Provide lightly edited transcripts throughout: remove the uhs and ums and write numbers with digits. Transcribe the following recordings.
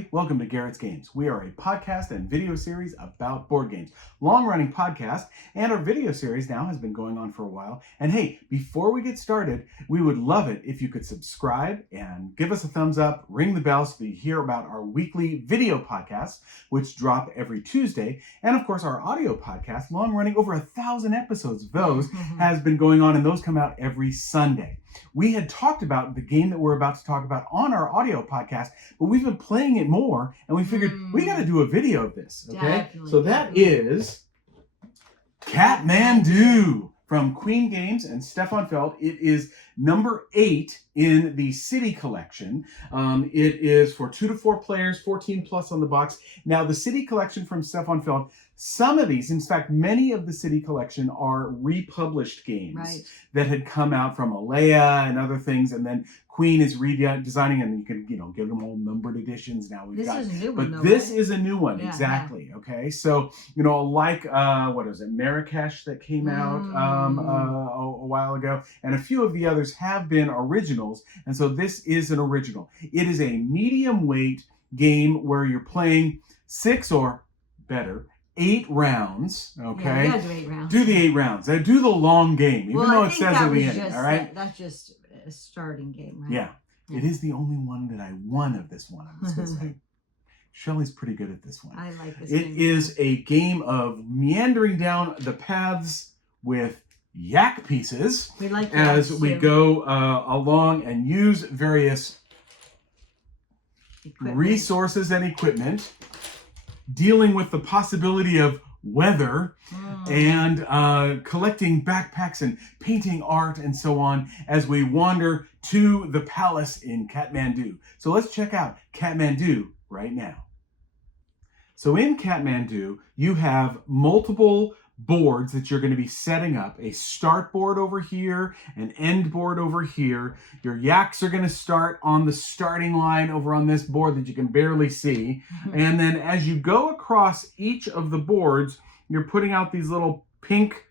everybody. Welcome to Garrett's Games. We are a podcast and video series about board games. Long-running podcast, and our video series now has been going on for a while. And hey, before we get started, we would love it if you could subscribe and give us a thumbs up, ring the bell so that you hear about our weekly video podcasts, which drop every Tuesday. And of course, our audio podcast, long-running, over 1,000 episodes of those, has been going on, and those come out every Sunday. We had talked about the game that we're about to talk about on our audio podcast, but we've been playing it more, and we figured we got to do a video of this, okay? So that is Kathmandu from Queen Games and Stefan Feld. It is number 8 in the City Collection. It is for 2 to 4 players, 14 plus on the box. Now, the City Collection from Stefan Feld, some of these, in fact, many of the City Collection are republished games that had come out from Alea and other things, and then Queen is redesigning, and you can, give them all numbered editions now. This is a new one, though, this right? is a new one, exactly. Okay, so like what is it, Marrakesh that came out a while ago, and a few of the others have been originals, and so this is an original. It is a medium weight game where you're playing 6 or better 8 rounds, okay? Yeah, do 8 rounds. Do the 8 rounds. Do the long game, even though it says at the end, all right? That's just a starting game, right? Yeah. It is the only one that I won of this one, I'm just going to say. Shelley's pretty good at this one. I like this game. It is a game of meandering down the paths with yak pieces as we go along and use various resources and equipment, dealing with the possibility of weather and collecting backpacks and painting art and so on as we wander to the palace in Kathmandu. So let's check out Kathmandu right now. So in Kathmandu, you have multiple boards that you're going to be setting up. A start board over here, an end board over here. Your yaks are going to start on the starting line over on this board that you can barely see. And then as you go across each of the boards, you're putting out these little pink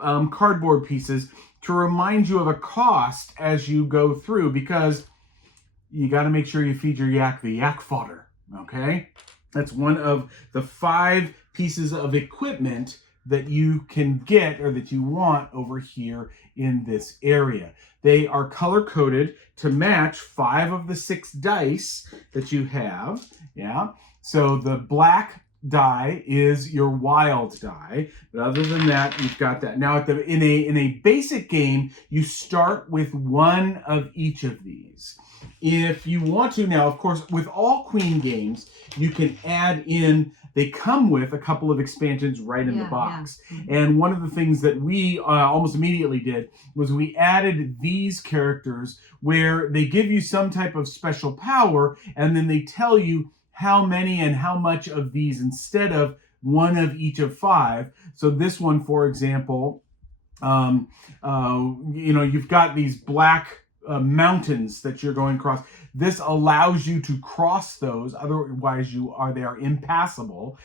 cardboard pieces to remind you of a cost as you go through, because you got to make sure you feed your yak the yak fodder, okay? That's one of the 5 pieces of equipment that you can get or that you want over here in this area. They are color-coded to match 5 of the 6 dice that you have. Yeah. So the black die is your wild die, but other than that, you've got that. Now, in a basic game, you start with 1 of each of these. If you want to, now, of course, with all Queen games, you can add in, they come with a couple of expansions right in the box. And one of the things that we almost immediately did was we added these characters where they give you some type of special power, and then they tell you how many and how much of these instead of 1 of each of 5. So this one, for example, you've got these black mountains that you're going across. This allows you to cross those, otherwise they are impassable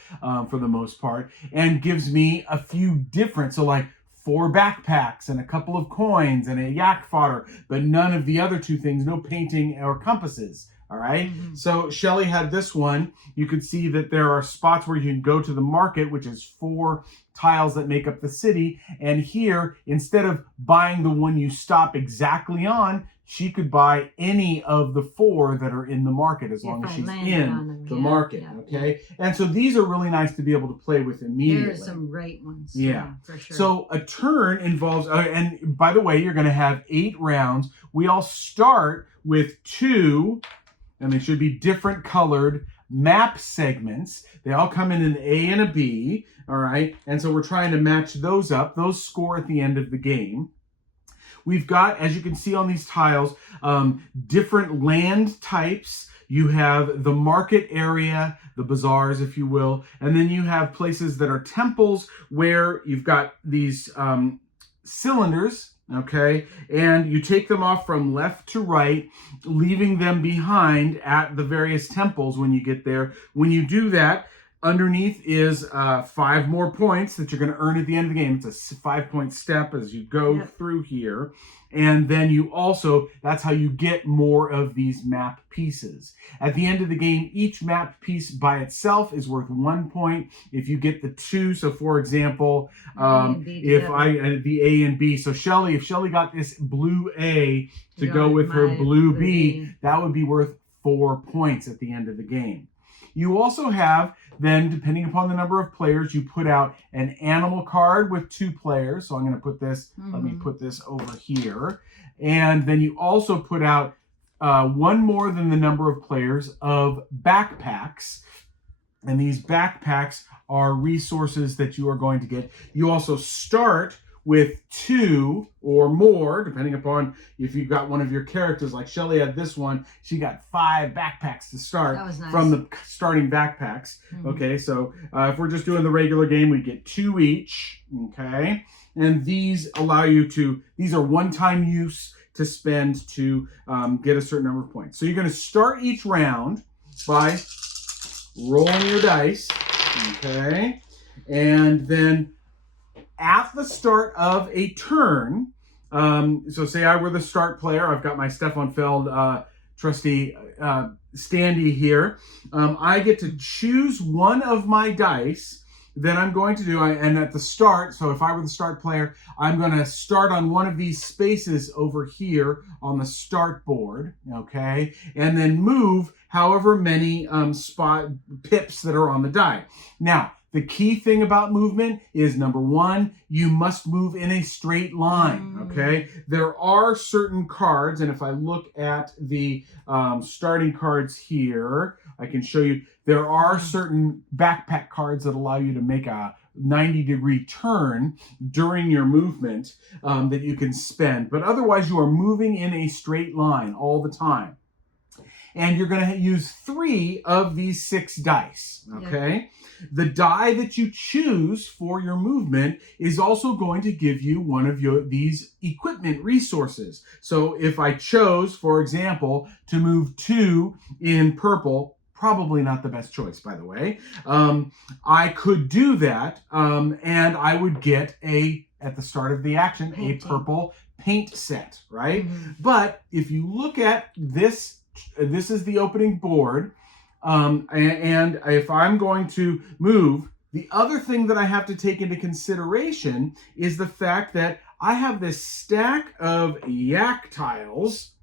for the most part, and gives me a few different, so like 4 backpacks and a couple of coins and a yak fodder, but none of the other 2 things, no painting or compasses. All right. So Shelley had this one. You could see that there are spots where you can go to the market, which is 4 tiles that make up the city. And here, instead of buying the one you stop exactly on, she could buy any of the 4 that are in the market as long as she's in the market. Okay. And so these are really nice to be able to play with immediately. There's some great ones. Yeah, for sure. So a turn involves, and by the way, you're going to have 8 rounds. We all start with 2. And they should be different colored map segments. They all come in an A and a B, all right? And so we're trying to match those up. Those score at the end of the game. We've got, as you can see on these tiles, different land types. You have the market area, the bazaars, if you will, and then you have places that are temples where you've got these cylinders, okay, and you take them off from left to right, leaving them behind at the various temples when you get there. When you do that, Underneath is 5 more points that you're going to earn at the end of the game. It's a 5-point step as you go through here. And then you also, that's how you get more of these map pieces. At the end of the game, each map piece by itself is worth 1 point. If you get the 2, so for example, if the A and B, so Shelley, if Shelley got this blue A to go with her blue B, that would be worth 4 points at the end of the game. You also have, then, depending upon the number of players, you put out an animal card with 2 players. So I'm going to put this, let me put this over here. And then you also put out 1 more than the number of players of backpacks. And these backpacks are resources that you are going to get. You also start with 2 or more, depending upon if you've got one of your characters. Like Shelley had this one, she got 5 backpacks to start from the starting backpacks. Okay, so if we're just doing the regular game, we get 2 each. Okay, and these allow you to, these are one-time use to spend to get a certain number of points. So you're going to start each round by rolling your dice. Okay, and then at the start of a turn, so say I were the start player, I've got my Stefan Feld trusty standee here. I get to choose one of my dice that I'm going to do, and at the start, so if I were the start player, I'm going to start on one of these spaces over here on the start board, okay, and then move however many spot pips that are on the die. Now, the key thing about movement is, number 1, you must move in a straight line, okay? There are certain cards, and if I look at the starting cards here, I can show you, there are certain backpack cards that allow you to make a 90-degree turn during your movement that you can spend. But otherwise, you are moving in a straight line all the time. And you're going to use 3 of these 6 dice, okay? The die that you choose for your movement is also going to give you one of these equipment resources. So if I chose, for example, to move 2 in purple, probably not the best choice, by the way, I could do that, and I would get at the start of the action, a purple paint set, right? But if you look at this, this is the opening board, and if I'm going to move, the other thing that I have to take into consideration is the fact that I have this stack of yak tiles,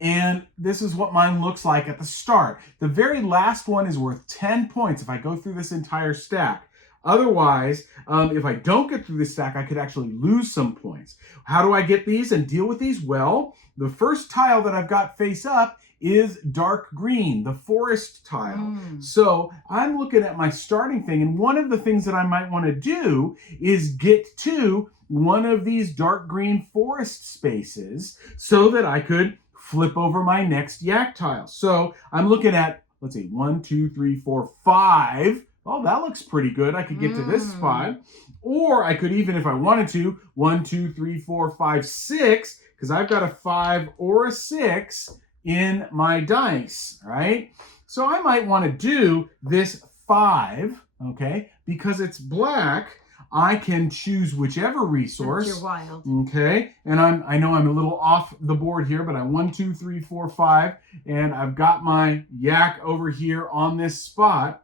and this is what mine looks like at the start. The very last one is worth 10 points if I go through this entire stack. Otherwise, if I don't get through this stack, I could actually lose some points. How do I get these and deal with these? Well, the first tile that I've got face up is dark green, the forest tile. So I'm looking at my starting thing, and one of the things that I might want to do is get to one of these dark green forest spaces so that I could flip over my next yak tile. So I'm looking at, let's see, 1, 2, 3, 4, 5. Oh, that looks pretty good. I could get to this spot. Or I could even, if I wanted to, 1, 2, 3, 4, 5, 6, because I've got a 5 or a 6 in my dice, right? So I might want to do this 5, okay? Because it's black, I can choose whichever resource. That's your wild. Okay, and I know I'm a little off the board here, but I'm 1, 2, 3, 4, 5, and I've got my yak over here on this spot.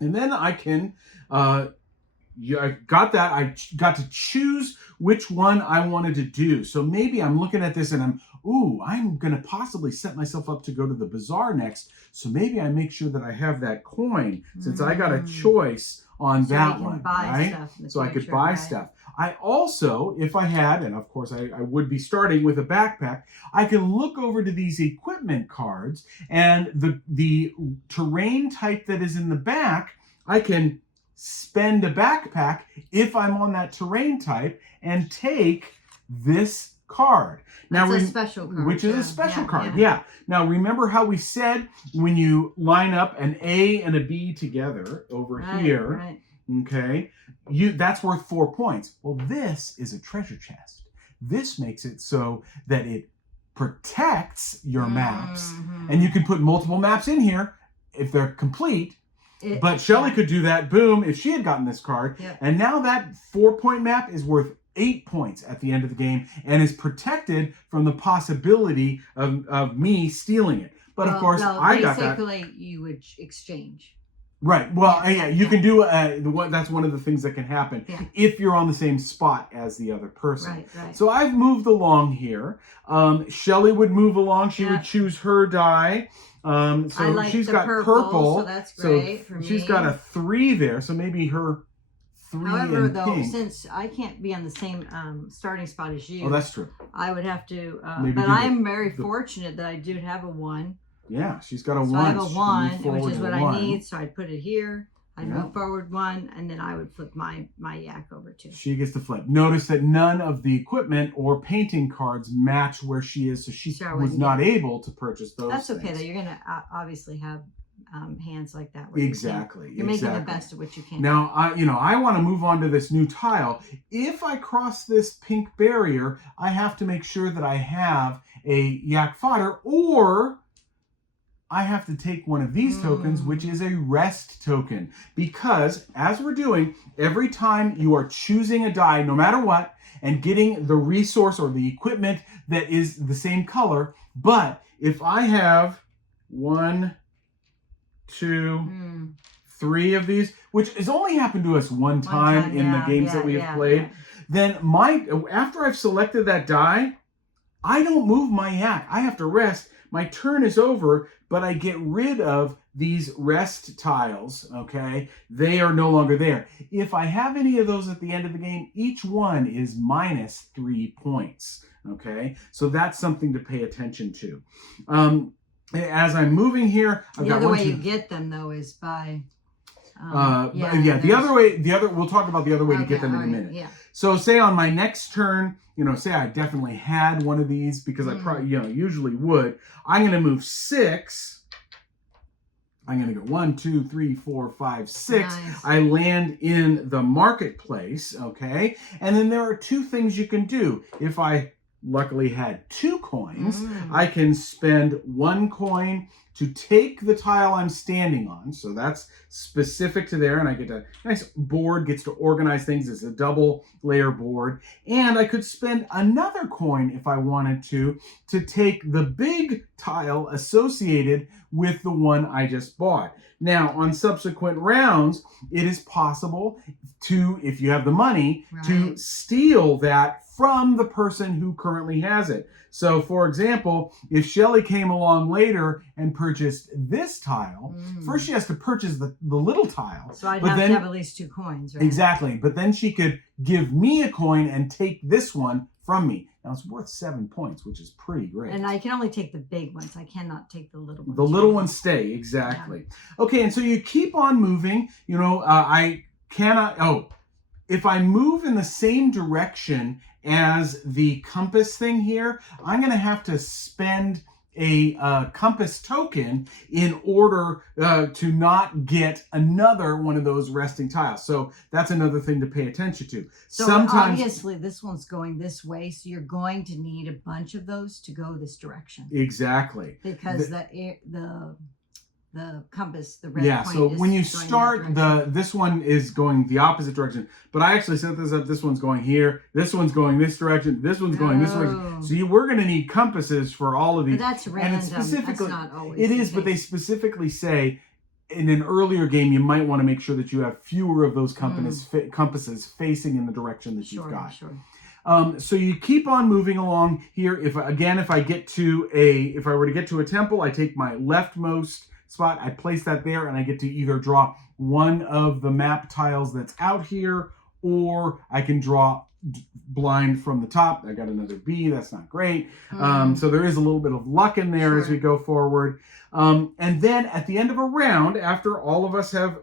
And then I can, I got that. I got to choose which one I wanted to do. So maybe I'm looking at this and I'm going to possibly set myself up to go to the bazaar next. So maybe I make sure that I have that coin since I got a choice on that one, right? So I could buy stuff. I also, if I had, and of course I would be starting with a backpack, I can look over to these equipment cards, and the terrain type that is in the back, I can spend a backpack if I'm on that terrain type and take this card. Now, That's a special card. Which is a special card, yeah. Now, remember how we said when you line up an A and a B together over here, okay, that's worth 4 points. Well, this is a treasure chest. This makes it so that it protects your maps, and you can put multiple maps in here if they're complete. But Shelley could do that, boom, if she had gotten this card. Yep. And now that 4-point map is worth 8 points at the end of the game and is protected from the possibility of me stealing it. But of course, I got that. Basically, you would exchange. Right. Well, you can do that's one of the things that can happen if you're on the same spot as the other person. Right, right. So I've moved along here. Shelley would move along. She would choose her die. So I like she's the got purple. so that's great for me. She's got a 3 there. So maybe her 3 However, in though, pink. since I can't be on the same starting spot as you, Oh, that's true. I would have to. Maybe but I'm very fortunate that I do have a 1. Yeah, she's got a 1. So I have a She 1, can move which is forward what to I 1. need. So I'd put it here. I'd move forward 1, and then I would flip my yak over 2. She gets to flip. Notice that none of the equipment or painting cards match where she is, so she was not able to purchase those. That's okay, things. though. You're going to obviously have hands like that. Exactly. You're making the best of what you can. Now, I want to move on to this new tile. If I cross this pink barrier, I have to make sure that I have a yak fodder, or I have to take one of these tokens, which is a rest token. Because, as we're doing, every time you are choosing a die, no matter what, and getting the resource or the equipment that is the same color, but if I have 1, 2, 3 of these, which has only happened to us one time in the games that we have played, then after I've selected that die, I don't move my yak. I have to rest. My turn is over, but I get rid of these rest tiles, okay? They are no longer there. If I have any of those at the end of the game, each one is minus 3 points, okay? So that's something to pay attention to. As I'm moving here, I've got the other way you get them, though, is by... the other way, we'll talk about the other way to get them in a minute. Yeah. So say on my next turn, say I definitely had one of these because I probably, usually would. I'm going to move 6. I'm going to go 1, 2, 3, 4, 5, 6. Nice. I land in the marketplace, okay? And then there are 2 things you can do. If I luckily had 2 coins, I can spend 1 coin to take the tile I'm standing on. So that's specific to there. And I get a nice board, gets to organize things. It's a double layer board. And I could spend another coin if I wanted to take the big tile associated with the one I just bought. Now, on subsequent rounds, it is possible to, if you have the money, to steal that from the person who currently has it. So, for example, if Shelley came along later and purchased this tile, first she has to purchase the little tile. So I'd have to have at least 2 coins, right? Exactly. But then she could give me a coin and take this one from me. Now, it's worth 7 points, which is pretty great. And I can only take the big ones. I cannot take the little ones. The little ones stay, exactly. Yeah. Okay, and so you keep on moving. I cannot... if I move in the same direction as the compass thing here, I'm going to have to spend a compass token in order to not get another one of those resting tiles. So that's another thing to pay attention to. So obviously this one's going this way, so you're going to need a bunch of those to go this direction. Exactly. Because the compass, the red point so is when you going start, that this one is going the opposite direction. But I actually set this up. This one's going here. This one's going this direction. This one's going this direction. So we're going to need compasses for all of these. But that's random. And specifically, that's not always it is, but they specifically say in an earlier game, you might want to make sure that you have fewer of those compasses facing in the direction that you've got. Sure. So you keep on moving along here. If I were to get to a temple, I take my leftmost spot, I place that there, and I get to either draw one of the map tiles that's out here, or I can draw blind from the top. I got another B. That's not great. So there is a little bit of luck in there as we go forward. And then at the end of a round, after all of us have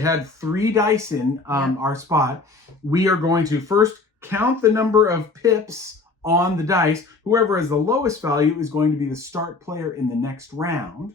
had 3 dice in our spot, we are going to first count the number of pips on the dice. Whoever has the lowest value is going to be the start player in the next round.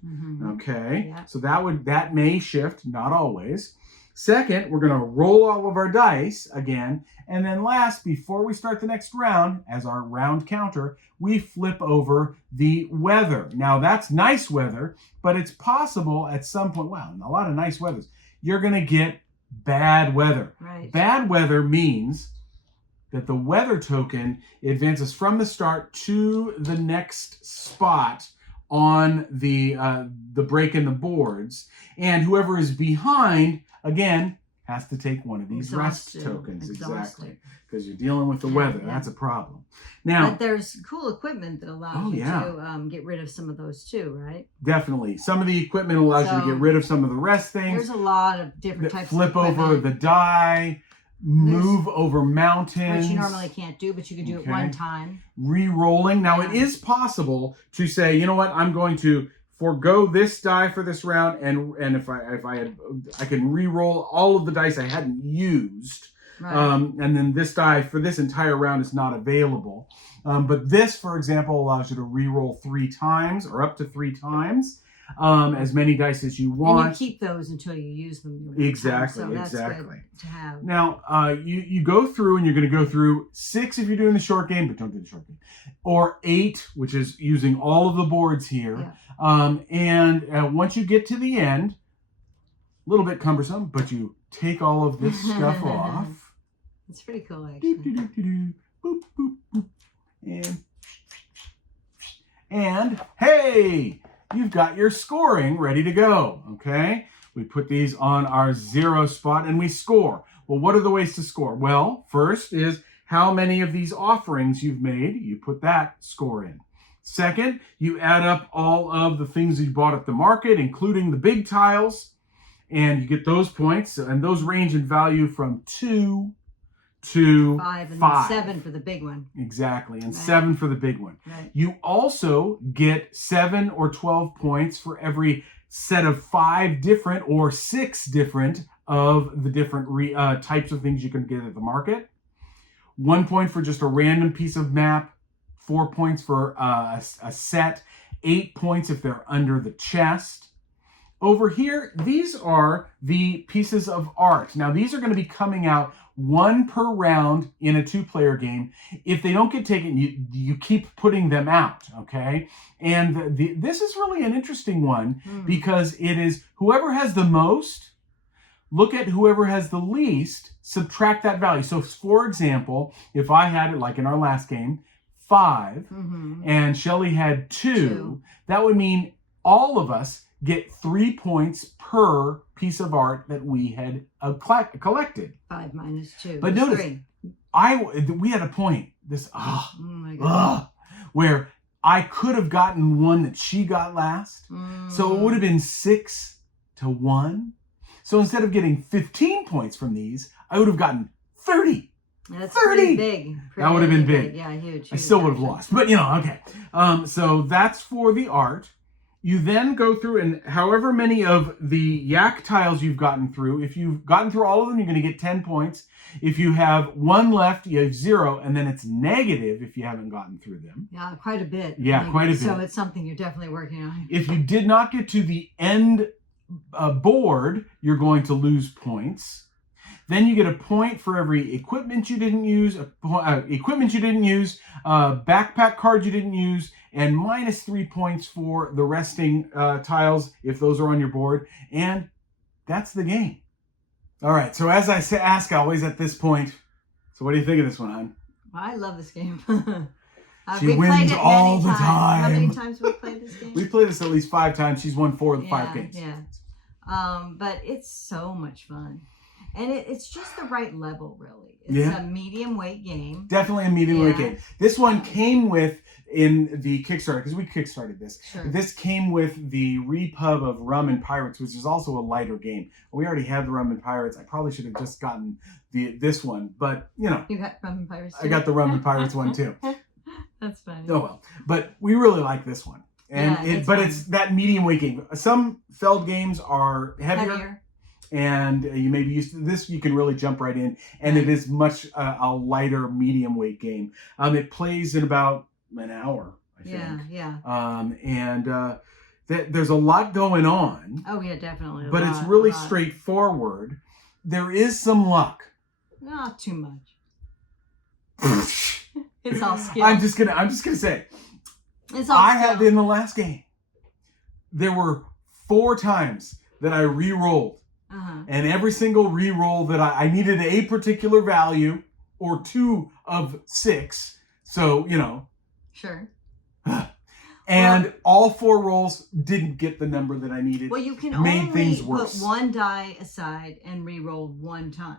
Okay, Yeah. so that may shift, not always. Second, we're going to roll all of our dice again, and then last, before we start the next round, as our round counter, we flip over the weather. Now that's nice weather, but it's possible at some point, wow, a lot of nice weathers. you're going to get bad weather. Right. Bad weather means that the weather token advances from the start to the next spot on the break in the boards, and whoever is behind, again, has to take one of these rest tokens. Exactly, because you're dealing with the weather. That's a problem. Now, but there's cool equipment that allows you to get rid of some of those too, right? Definitely. Some of the equipment allows you to get rid of some of the rest things. There's a lot of different types flip of equipment. over the die, move over mountains. Which you normally can't do, but you can do it one time. Re-rolling. Now, it is possible to say, you know what, I'm going to forego this die for this round, and if I can re-roll all of the dice I hadn't used, and then this die for this entire round is not available. But this, for example, allows you to re-roll 3 times, or up to 3 times, as many dice as you want. And you keep those until you use them. Exactly, so that's exactly. Good to have. Now, you go through, and you're going to go through 6 if you're doing the short game, but don't do the short game, or 8, which is using all of the boards here. Yeah. And once you get to the end, a little bit cumbersome, but you take all of this stuff off. It's pretty cool, actually. Boop, boop, boop. And hey, you've got your scoring ready to go, okay? We put these on our 0 spot and we score. Well, what are the ways to score? Well, first is how many of these offerings you've made. You put that score in. Second, you add up all of the things you bought at the market, including the big tiles, and you get those points, and those range in value from 2 to 5, and then 7 for the big one. Exactly, and 7 for the big one. Right. You also get 7 or 12 points for every set of 5 different or 6 different of the different types of things you can get at the market. 1 point for just a random piece of map. 4 points for a set. 8 points if they're under the chest. Over here, these are the pieces of art. Now, these are going to be coming out 1 per round in a 2-player game. If they don't get taken, you keep putting them out, okay? And this is really an interesting one because it is whoever has the most, look at whoever has the least, subtract that value. So, for example, if I had it like in our last game, 5, and Shelley had 2, that would mean all of us get 3 points per piece of art that we had collected. 5 minus 2. But notice, 3. We had a point. Where I could have gotten one that she got last, so it would have been 6 to 1. So instead of getting 15 points from these, I would have gotten 30. That's 30. pretty big. That would have been big. Yeah, huge. I still would have lost, but okay. So that's for the art. You then go through, and however many of the yak tiles you've gotten through, if you've gotten through all of them, you're going to get 10 points. If you have 1 left, you have 0, and then it's negative if you haven't gotten through them. Yeah, quite a bit. Yeah, quite a bit. So it's something you're definitely working on. If you did not get to the end board, you're going to lose points. Then you get a point for every equipment you didn't use, backpack card you didn't use, and minus 3 points for the resting tiles if those are on your board. And that's the game. All right, so as I ask always at this point, so what do you think of this one, hon? Well, I love this game. She wins all the time. How many times have we played this game? We played this at least 5 times. She's won 4 of the 5 games. Yeah. But it's so much fun. And it's just the right level, really. It's a medium weight game. Definitely a medium weight game. This one came with, in the Kickstarter, because we kickstarted this. Sure. This came with the repub of Rum and Pirates, which is also a lighter game. We already had the Rum and Pirates. I probably should have just gotten this one, but You got Rum and Pirates too? I got the Rum and Pirates one too. That's funny. Oh well. But we really like this one. And it's that medium weight game. Some Feld games are heavier. And you may be used to this, you can really jump right in. And it is much a lighter, medium weight game. It plays in about an hour, I think. Yeah. There's a lot going on. Oh, yeah, definitely. But it's really straightforward. There is some luck. Not too much. It's all skill. I'm just gonna say. It's all skill. In the last game, there were 4 times that I re-rolled And every single re-roll that I needed a particular value or 2 of 6. So, Sure. And all 4 rolls didn't get the number that I needed. Well, you can made only things put worse. 1 die aside and re-roll 1 time.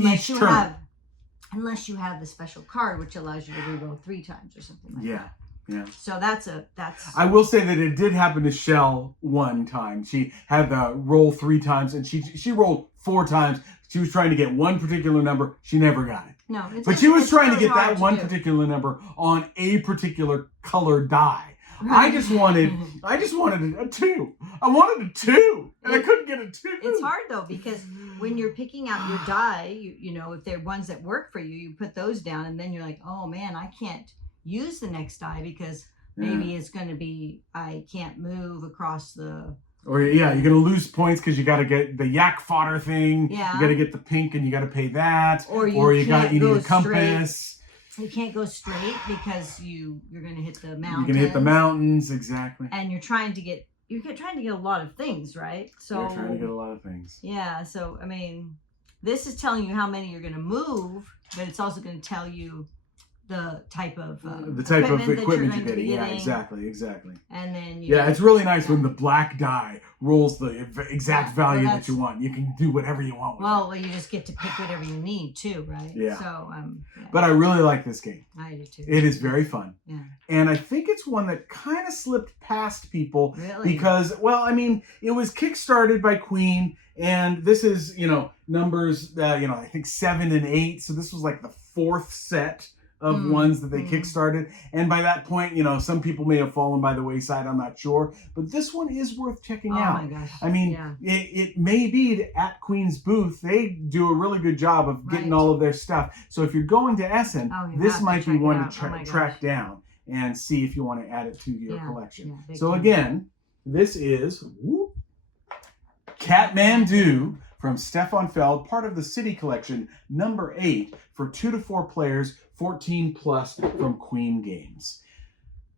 Each turn. Unless you have the special card, which allows you to re-roll 3 times or something like that. Yeah. So that's. I will say that it did happen to Shell one time. She had the roll 3 times, and she rolled 4 times. She was trying to get one particular number. She never got it. No, but she was trying really to get that one particular number on a particular color die. Right. I just wanted a 2. I wanted a 2, and I couldn't get a 2. It's hard though, because when you're picking out your die, you know, if they're ones that work for you, you put those down, and then you're like, oh man, I can't use the next die because maybe it's going to be, I can't move across the. Or you're going to lose points because you got to get the yak fodder thing. Yeah. You got to get the pink, and you got to pay that. Or you need a compass. Straight. You can't go straight because you're going to hit the mountains. You're going to hit the mountains, exactly. And you're trying to get a lot of things, right? So you're trying to get a lot of things. Yeah. So I mean, this is telling you how many you're going to move, but it's also going to tell you the type of equipment you're getting. Yeah, exactly. And then it's really nice when the black die rolls the exact value that you want. You can do whatever you want with it. Well, you just get to pick whatever you need too, right? Yeah. So But I really like this game. I do too. It is very fun. Yeah. And I think it's one that kind of slipped past people. Really? Because, well, I mean, it was kickstarted by Queen, and this is, numbers, I think 7 and 8. So this was like the 4th set of ones that they kickstarted. And by that point, some people may have fallen by the wayside. I'm not sure. But this one is worth checking out. Oh, my gosh. I mean, it may be that at Queen's booth, they do a really good job of getting all of their stuff. So if you're going to Essen, this might be one to track down and see if you want to add it to your collection. Yeah, so again, this is Kathmandu from Stefan Feld, part of the City Collection, number 8 for 2 to 4 players, 14 plus from Queen Games.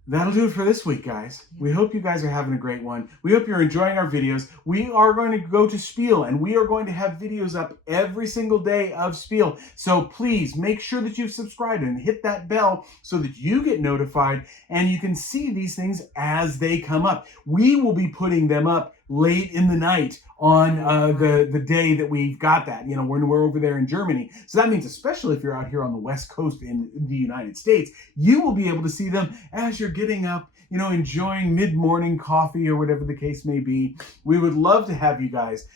That'll do it for this week, guys. We hope you guys are having a great one. We hope you're enjoying our videos. We are going to go to Spiel, and we are going to have videos up every single day of Spiel. So please make sure that you've subscribed and hit that bell so that you get notified and you can see these things as they come up. We will be putting them up late in the night on the day that we've got that, when we're over there in Germany. So that means, especially if you're out here on the West Coast in the United States, you will be able to see them as you're getting up, enjoying mid-morning coffee or whatever the case may be. We would love to have you guys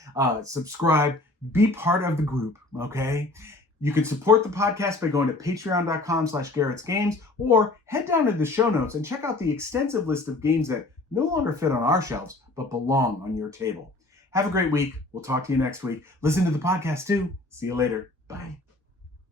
subscribe, be part of the group, okay? You can support the podcast by going to patreon.com/GarrettsGames, or head down to the show notes and check out the extensive list of games that no longer fit on our shelves, but belong on your table. Have a great week. We'll talk to you next week. Listen to the podcast too. See you later. Bye.